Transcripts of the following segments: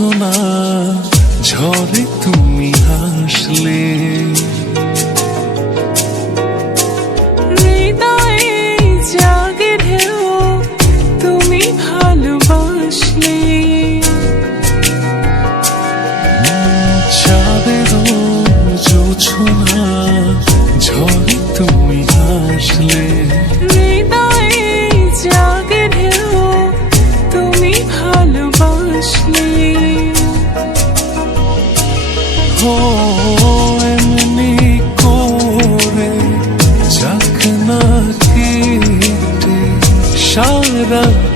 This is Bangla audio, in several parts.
চাঁদেরও ঝরে তুমি হাসলে। ben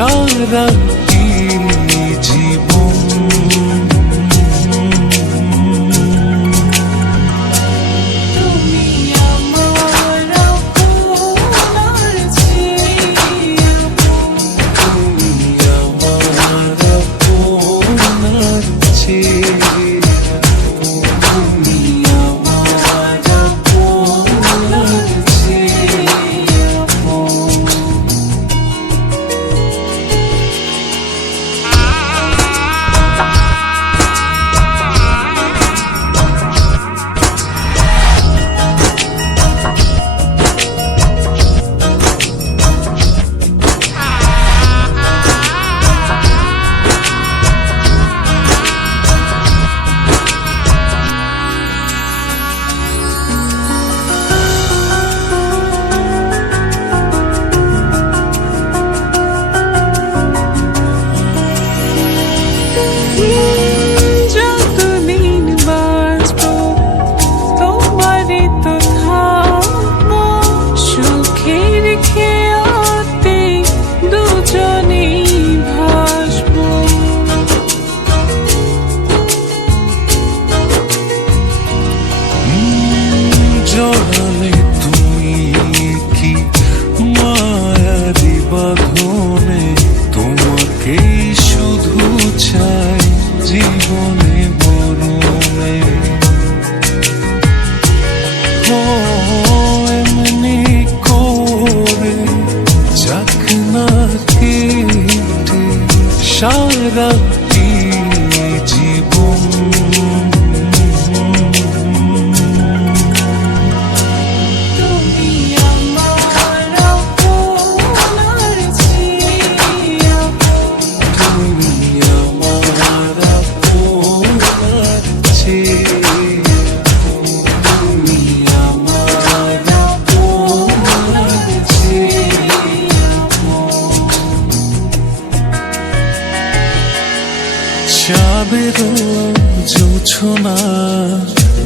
çağıran জীবনে বরণে ও এমনি করে যাক না কেটে সারা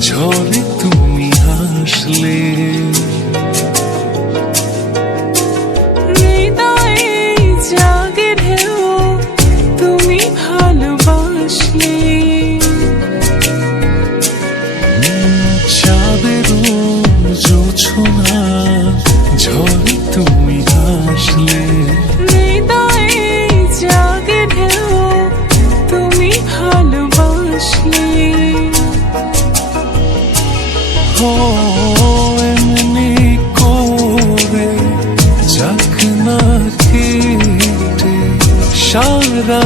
ঝরে শারদা